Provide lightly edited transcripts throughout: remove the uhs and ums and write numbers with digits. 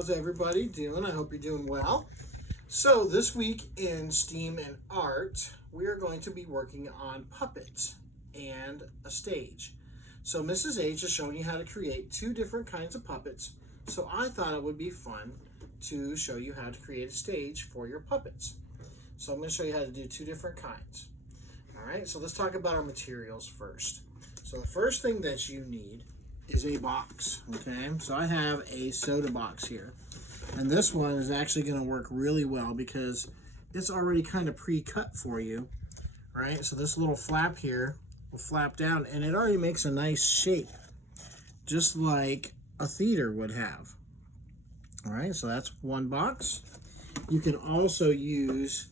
How's everybody doing? I hope you're doing well. So this week in STEAM and Art, we are going to be working on puppets and a stage. So Mrs. H is showing you how to create two different kinds of puppets. So I thought it would be fun to show you how to create a stage for your puppets. So I'm going to show you how to do two different kinds. All right, so let's talk about our materials first. So the first thing that you need is a box, okay? So I have a soda box here. And this one is actually going to work really well because it's already kind of pre-cut for you, right? So this little flap here will flap down and it already makes a nice shape, just like a theater would have. All right, so that's one box. You can also use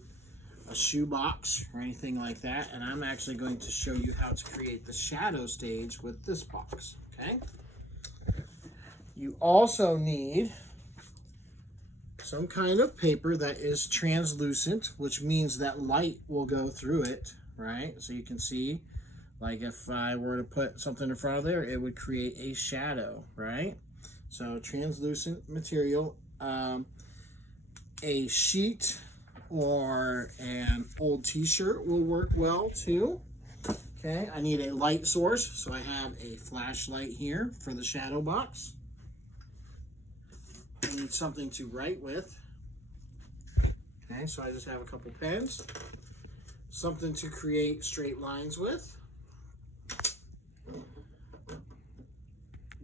a shoe box or anything like that, and I'm actually going to show you how to create the shadow stage with this box, okay? You also need some kind of paper that is translucent, which means that light will go through it, right? So you can see, like if I were to put something in front of there, it would create a shadow, right? So translucent material, a sheet or an old t-shirt will work well too. Okay, I need a light source, so I have a flashlight here for the shadow box. I need something to write with. Okay, so I just have a couple pens. Something to create straight lines with.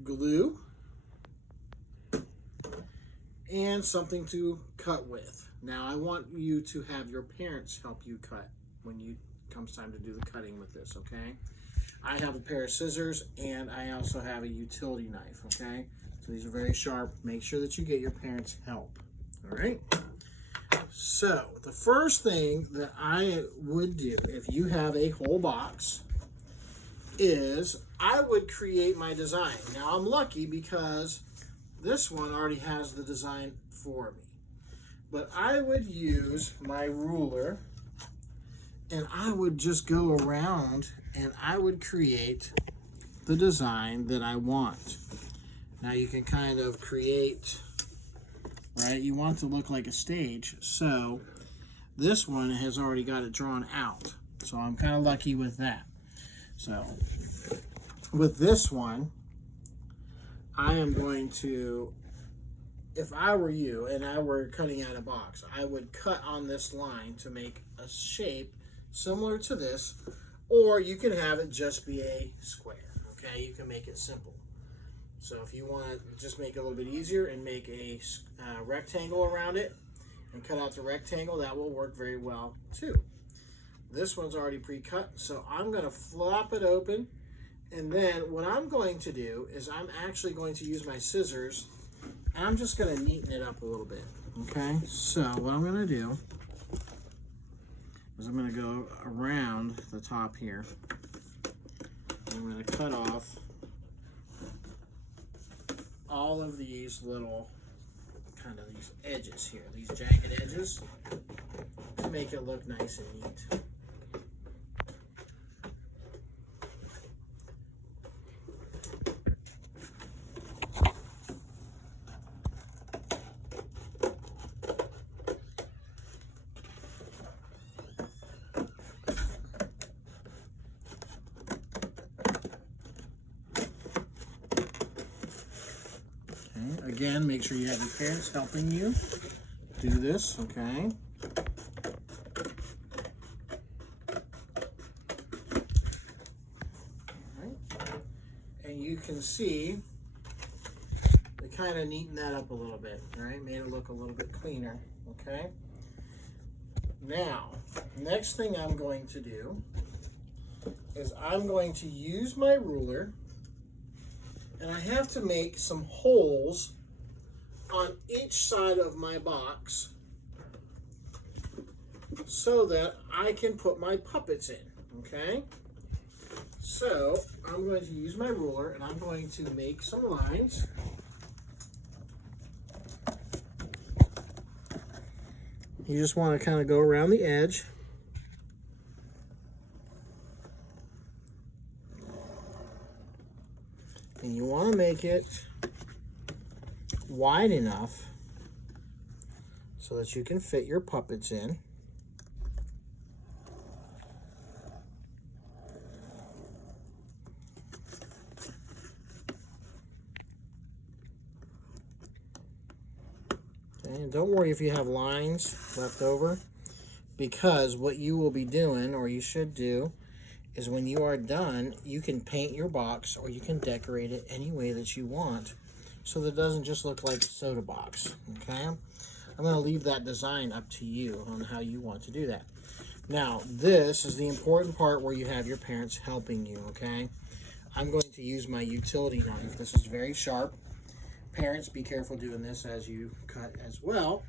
Glue. And something to cut with. Now I want you to have your parents help you cut when it comes time to do the cutting with this, okay? I have a pair of scissors and I also have a utility knife, okay? So these are very sharp. Make sure that you get your parents' help, all right? So the first thing that I would do if you have a whole box is I would create my design. Now I'm lucky because this one already has the design for me. But I would use my ruler and I would just go around and I would create the design that I want. Now you can kind of create, right? You want it to look like a stage. So this one has already got it drawn out. So I'm kind of lucky with that. So with this one, I am going to, if I were you and I were cutting out a box, I would cut on this line to make a shape similar to this, or you can have it just be a square, okay? You can make it simple. So if you want to just make it a little bit easier and make a rectangle around it and cut out the rectangle, that will work very well too. This one's already pre-cut, so I'm going to flop it open, and then what I'm going to do is I'm actually going to use my scissors and I'm just going to neaten it up a little bit, okay? So what I'm going to do is I'm going to go around the top here. I'm going to cut off all of these little, kind of these edges here, these jagged edges, to make it look nice and neat. Again, make sure you have your parents helping you do this, okay? Right. And you can see they kind of neaten that up a little bit, right? Made it look a little bit cleaner, okay? Now, next thing I'm going to do is I'm going to use my ruler, and I have to make some holes on each side of my box so that I can put my puppets in, okay? So I'm going to use my ruler and I'm going to make some lines. You just want to kind of go around the edge. And you want to make it wide enough so that you can fit your puppets in. And don't worry if you have lines left over, because what you will be doing, or you should do, is when you are done, you can paint your box or you can decorate it any way that you want so that it doesn't just look like a soda box, okay? I'm going to leave that design up to you on how you want to do that. Now, this is the important part where you have your parents helping you, okay? I'm going to use my utility knife. This is very sharp. Parents, be careful doing this as you cut as well,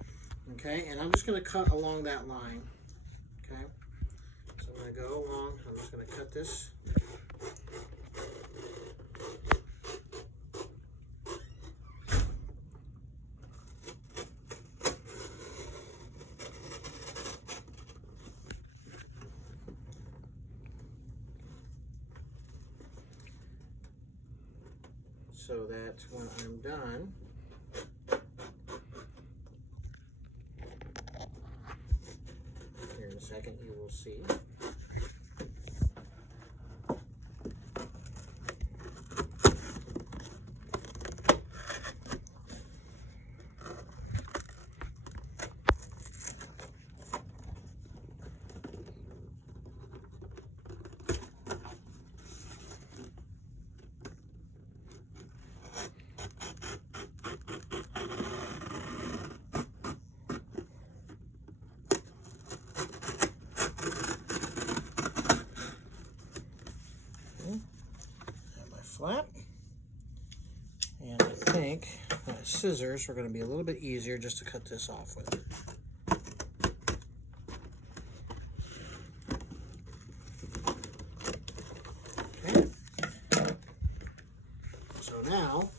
okay? And I'm just going to cut along that line, okay? So I'm going to go along. I'm just going to cut this. So that when I'm done, here in a second you will see. Flap, and I think that scissors are going to be a little bit easier just to cut this off with. Okay, so now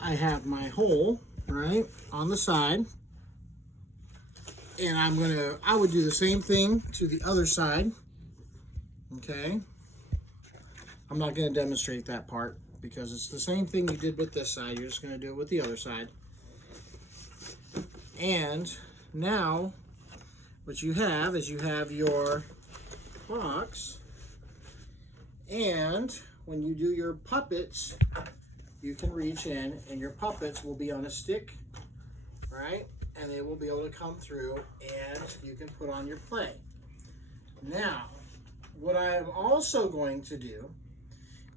I have my hole right on the side, and I would do the same thing to the other side. Okay, I'm not going to demonstrate that part because it's the same thing you did with this side. You're just going to do it with the other side. And now what you have is you have your box, and when you do your puppets, you can reach in and your puppets will be on a stick, right? And they will be able to come through and you can put on your play. Now, what I am also going to do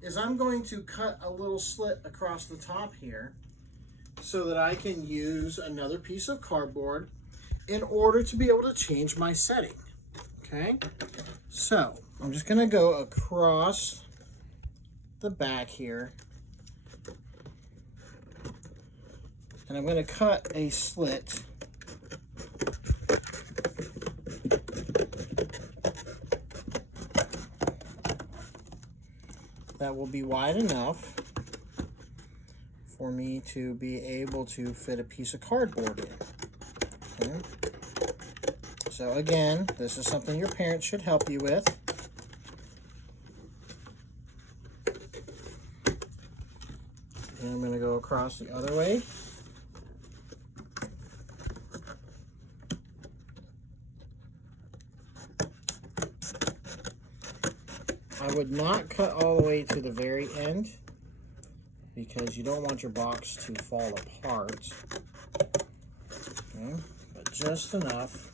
is I'm going to cut a little slit across the top here so that I can use another piece of cardboard in order to be able to change my setting, okay? So I'm just gonna go across the back here, and I'm gonna cut a slit that will be wide enough for me to be able to fit a piece of cardboard in. Okay. So again, this is something your parents should help you with. And I'm going to go across the other way. I would not cut all the way to the very end because you don't want your box to fall apart. Okay, but just enough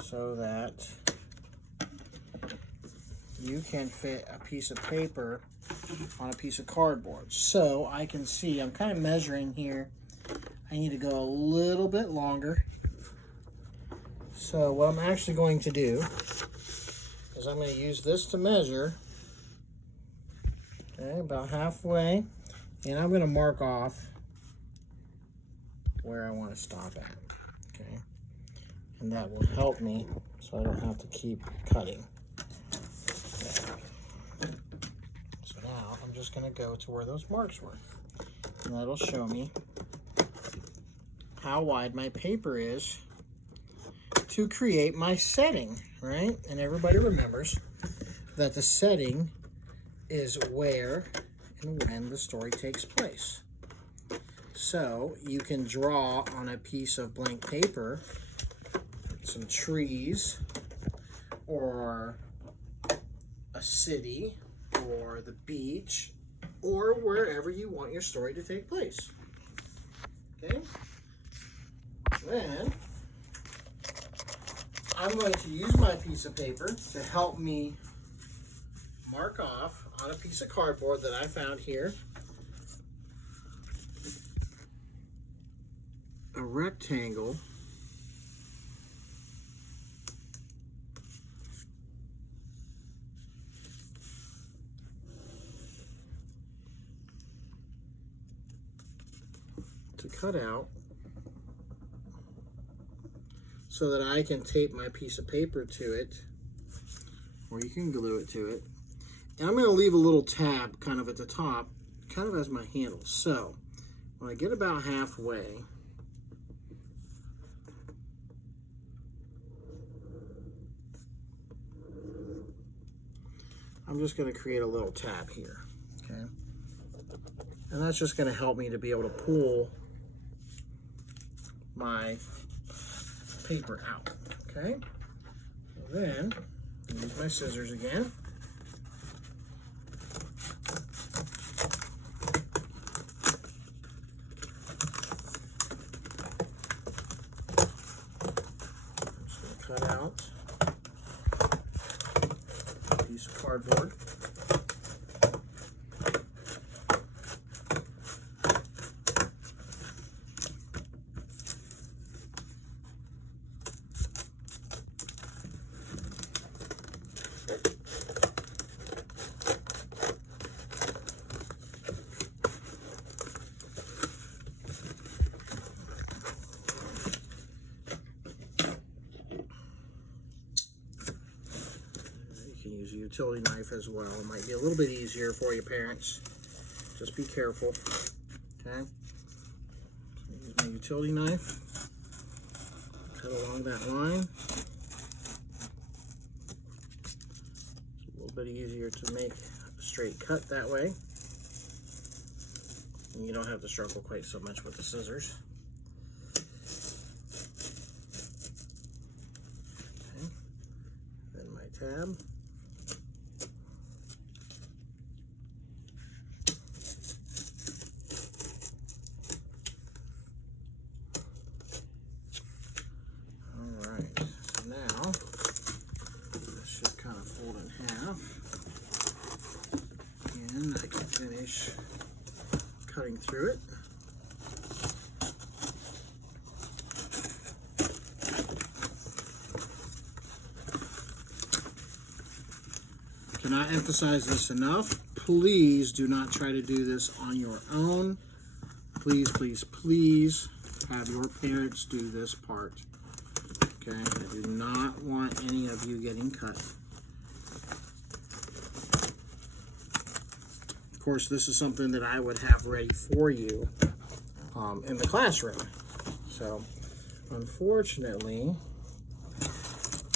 so that you can fit a piece of paper on a piece of cardboard. So I can see, I'm kind of measuring here. I need to go a little bit longer. So what I'm actually going to do is I'm going to use this to measure, okay, about halfway, and I'm going to mark off where I want to stop at, okay, and that will help me so I don't have to keep cutting. Okay. So now I'm just going to go to where those marks were, and that'll show me how wide my paper is to create my setting, right? And everybody remembers that the setting is where and when the story takes place. So you can draw on a piece of blank paper some trees or a city or the beach or wherever you want your story to take place. Okay? Then I'm going to use my piece of paper to help me mark off on a piece of cardboard that I found here a rectangle to cut out so that I can tape my piece of paper to it, or you can glue it to it. And I'm going to leave a little tab kind of at the top, kind of as my handle. So when I get about halfway, I'm just going to create a little tab here, okay? And that's just going to help me to be able to pull my paper out, okay? Then I'll use my scissors again. I'm just going to cut out a piece of cardboard. Use a utility knife as well. It might be a little bit easier for you parents. Just be careful. Okay. So use my utility knife. Cut along that line. It's a little bit easier to make a straight cut that way. And you don't have to struggle quite so much with the scissors. Okay. Then my tab. And I can finish cutting through it. I cannot emphasize this enough. Please do not try to do this on your own. Please, please, please have your parents do this part. Okay? I do not want any of you getting cut. Of course, this is something that I would have ready for you in the classroom. So, unfortunately,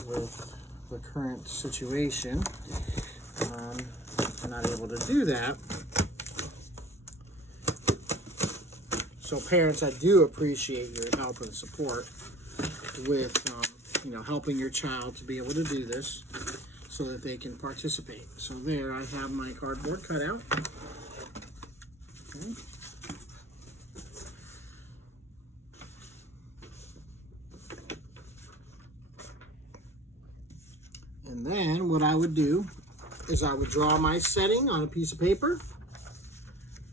with the current situation, I'm not able to do that. So, parents, I do appreciate your help and support with, helping your child to be able to do this, so that they can participate. So there, I have my cardboard cut out. Okay. And then what I would do is I would draw my setting on a piece of paper.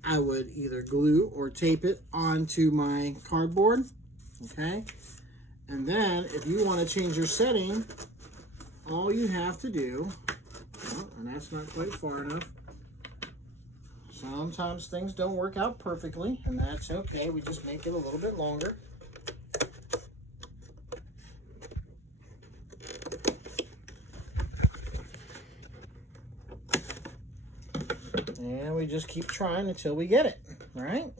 I would either glue or tape it onto my cardboard. Okay. And then if you want to change your setting, all you have to do, and that's not quite far enough. Sometimes things don't work out perfectly, and that's okay. We just make it a little bit longer. And we just keep trying until we get it, right?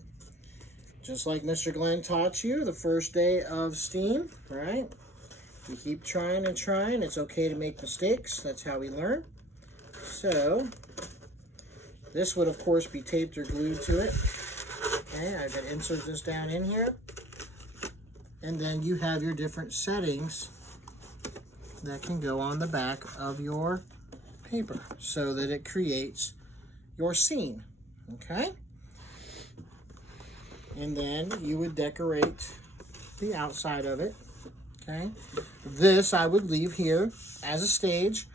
Just like Mr. Glenn taught you the first day of STEAM, right? You keep trying and trying. It's okay to make mistakes. That's how we learn. So, this would, of course, be taped or glued to it. Okay, I can insert this down in here. And then you have your different settings that can go on the back of your paper so that it creates your scene. Okay? And then you would decorate the outside of it. Okay? This I would leave here as a stage.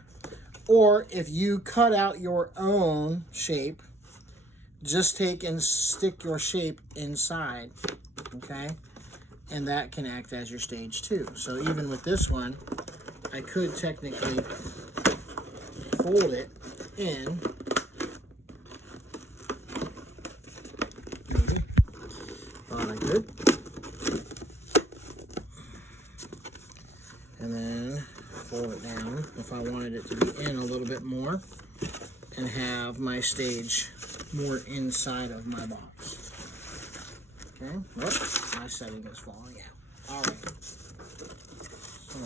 Or if you cut out your own shape, just take and stick your shape inside. Okay? And that can act as your stage too. So even with this one, I could technically fold it in. Maybe. Thought I could. And then fold it down if I wanted it to be in a little bit more and have my stage more inside of my box. Okay, whoops, my setting is falling out. All right. So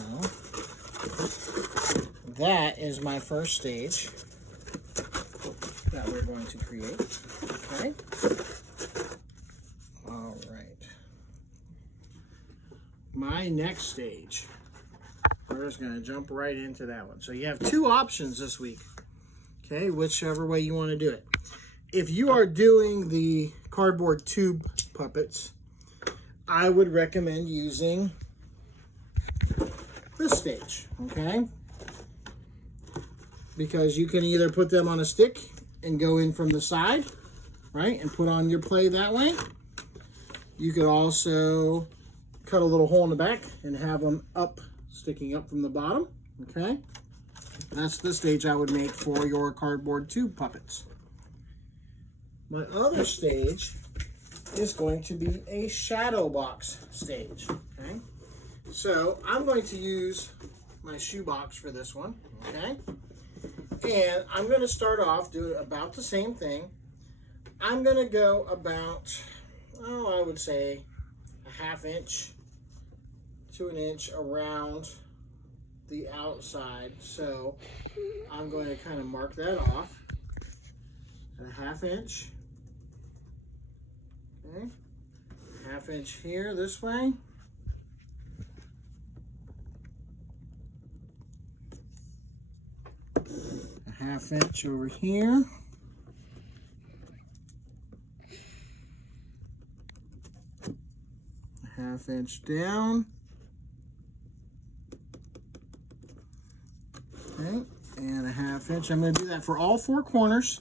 that is my first stage that we're going to create. Okay. All right. My next stage, we're just going to jump right into that one. So you have two options this week. Okay, whichever way you want to do it. If you are doing the cardboard tube puppets, I would recommend using this stage, okay? Because you can either put them on a stick and go in from the side, right, and put on your play that way. You could also cut a little hole in the back and have them up, sticking up from the bottom, okay? That's the stage I would make for your cardboard tube puppets. My other stage is going to be a shadow box stage, okay? So I'm going to use my shoebox for this one, okay? And I'm going to start off doing about the same thing. I'm going to go about, I would say a ½ inch to an inch around the outside. So I'm going to kind of mark that off at a ½ inch. Okay, ½ inch here this way. A ½ inch over here. A ½ inch down. Okay, and a ½ inch. I'm going to do that for all four corners.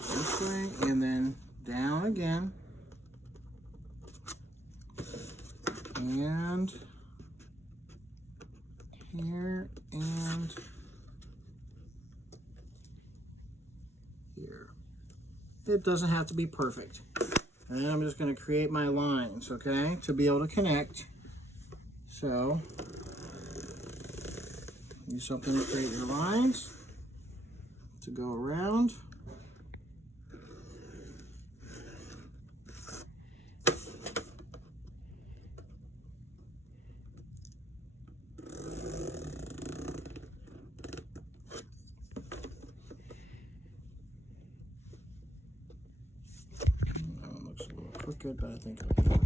This way, and then down again. And here and here. It doesn't have to be perfect. And then I'm just going to create my lines, okay, to be able to connect. So, use something to create your lines to go around. Looks a little crooked, but I think it'll be okay.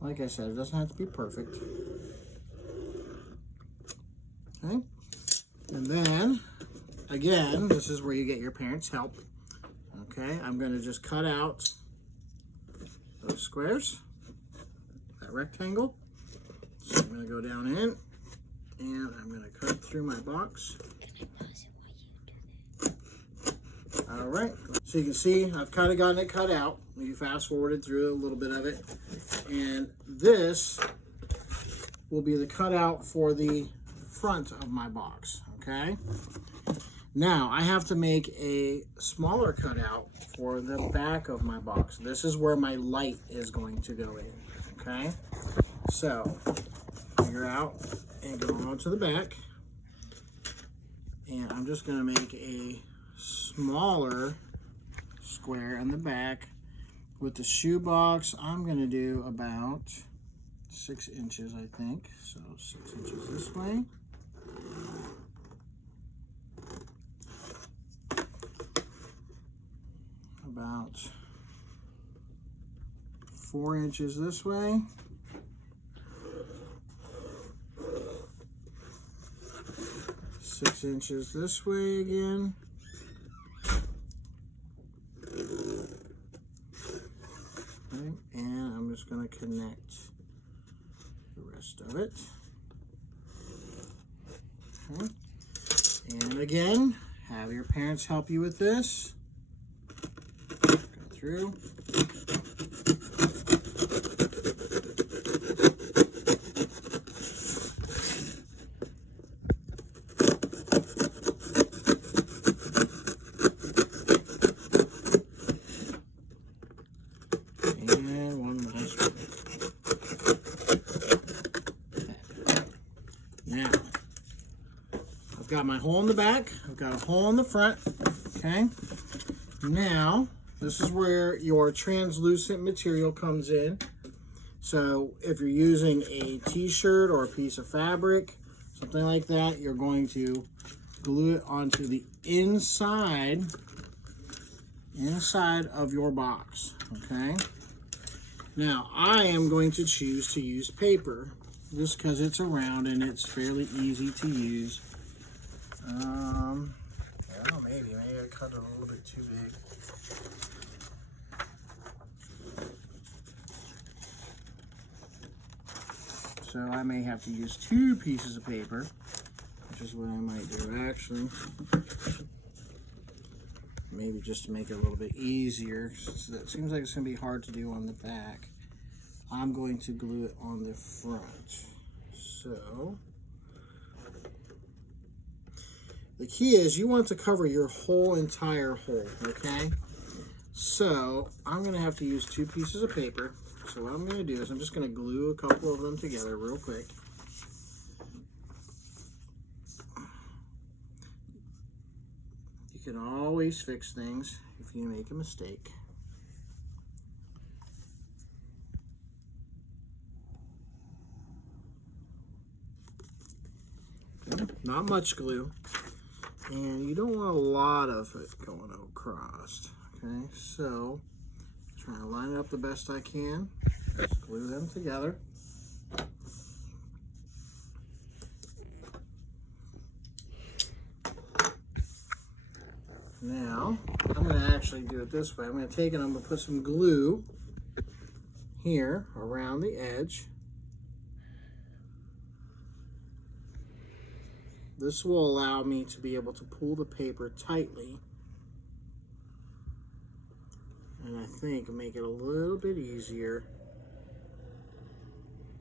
Like I said, it doesn't have to be perfect. Okay, and then again, this is where you get your parents' help. Okay, I'm going to just cut out those squares, that rectangle. So I'm going to go down in, and I'm going to cut through my box. All right, so you can see I've kind of gotten it cut out. You fast forwarded through a little bit of it, and this will be the cutout for the front of my box. Okay, now I have to make a smaller cutout for the back of my box. This is where my light is going to go in. Okay, so figure out and go on to the back, and I'm just going to make a smaller square in the back. With the shoebox, I'm going to do about 6 inches, I think. So 6 inches this way. about 4 inches this way. Six inches this way again. Okay, and I'm just going to connect the rest of it. Okay. And again, have your parents help you with this. Go through. And one last one. Okay. Now, I've got my hole in the back, I've got a hole in the front, okay? Now, this is where your translucent material comes in. So if you're using a t-shirt or a piece of fabric, something like that, you're going to glue it onto the inside of your box, okay? Now, I am going to choose to use paper, just because it's around and it's fairly easy to use. I don't know, maybe I cut it a little bit too big. So I may have to use 2 pieces of paper, which is what I might do actually. Maybe just to make it a little bit easier. So that seems like it's going to be hard to do on the back. I'm going to glue it on the front. So the key is you want to cover your whole entire hole, okay? So I'm going to have to use 2 pieces of paper. So what I'm going to do is I'm just going to glue a couple of them together real quick. You can always fix things if you make a mistake. Okay, not much glue. And you don't want a lot of it going across. Okay, so trying to line it up the best I can. Just glue them together. Now, I'm going to actually do it this way. I'm going to take it, I'm going to put some glue here around the edge. This will allow me to be able to pull the paper tightly. And I think make it a little bit easier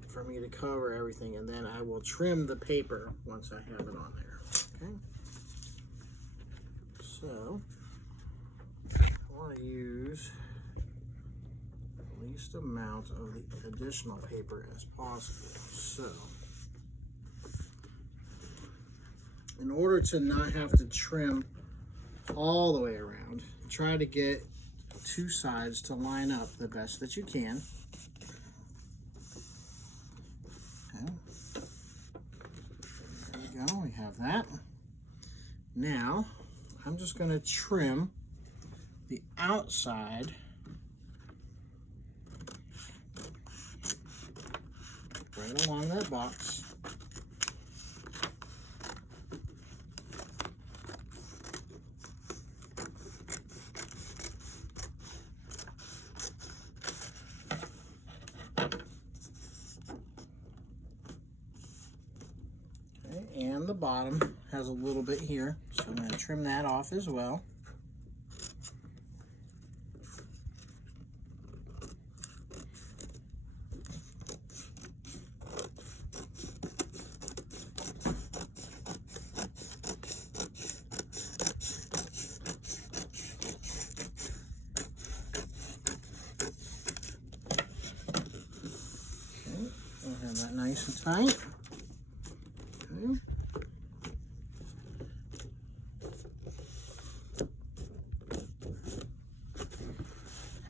for me to cover everything. And then I will trim the paper once I have it on there. Okay. So, I want to use the least amount of the additional paper as possible. So, in order to not have to trim all the way around, try to get 2 sides to line up the best that you can. Okay. There we go, we have that. Now, I'm just going to trim the outside right along that box. And the bottom has a little bit here, so I'm going to trim that off as well. Okay, we'll have that nice and tight. Okay.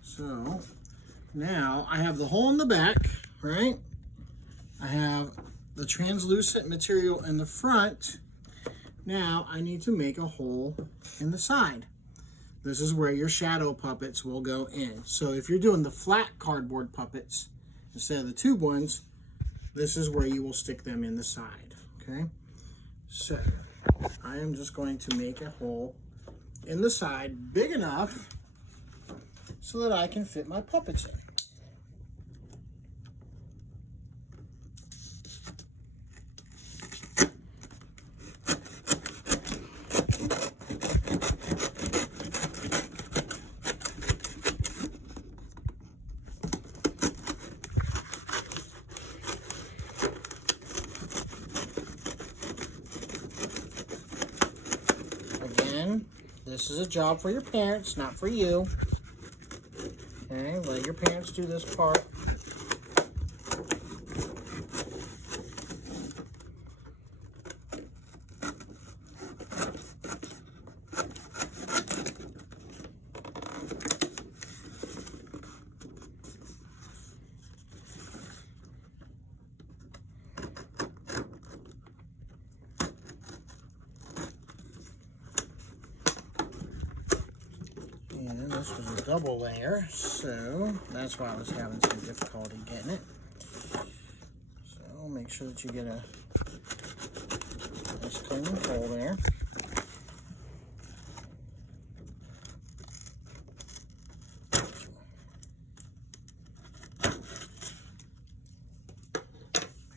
So now I have the hole in the back, right? I have the translucent material in the front. Now I need to make a hole in the side. this is where your shadow puppets will go in. So if you're doing the flat cardboard puppets instead of the tube ones, this is where you will stick them in the side, okay? So I am just going to make a hole in the side big enough so that I can fit my puppets in. Again, this is a job for your parents, not for you. Okay, let your parents do this part. And this was a double layer, so that's why I was having some difficulty getting it. So make sure that you get a nice clean hole there.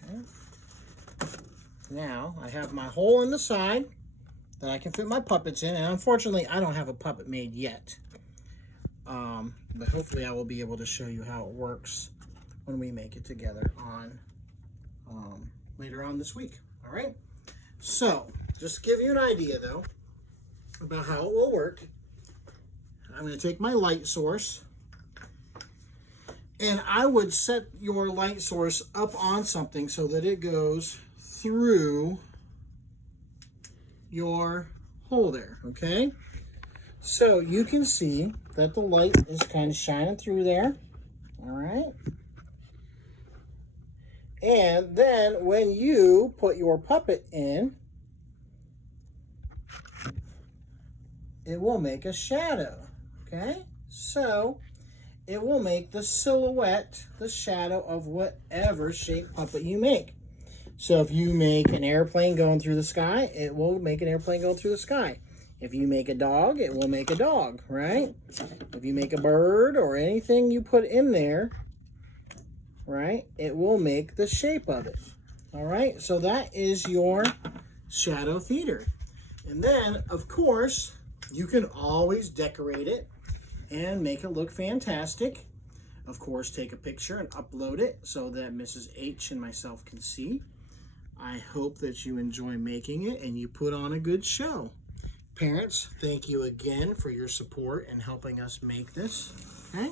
Okay. Now I have my hole in the side that I can fit my puppets in, and unfortunately I don't have a puppet made yet. But hopefully I will be able to show you how it works when we make it together on later on this week. All right, so just to give you an idea though about how it will work, I'm going to take my light source, and I would set your light source up on something so that it goes through your hole there, okay? So you can see that the light is kind of shining through there, all right? And then when you put your puppet in, it will make a shadow, okay? So it will make the silhouette, the shadow of whatever shape puppet you make. So if you make an airplane going through the sky, it will make an airplane going through the sky. If you make a dog, it will make a dog, right? If you make a bird or anything you put in there, right, it will make the shape of it. All right, so that is your shadow theater. And then, of course, you can always decorate it and make it look fantastic. Of course, take a picture and upload it so that Mrs. H and myself can see. I hope that you enjoy making it and you put on a good show. Parents, thank you again for your support and helping us make this. Okay?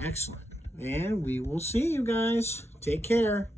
Excellent. And we will see you guys. Take care.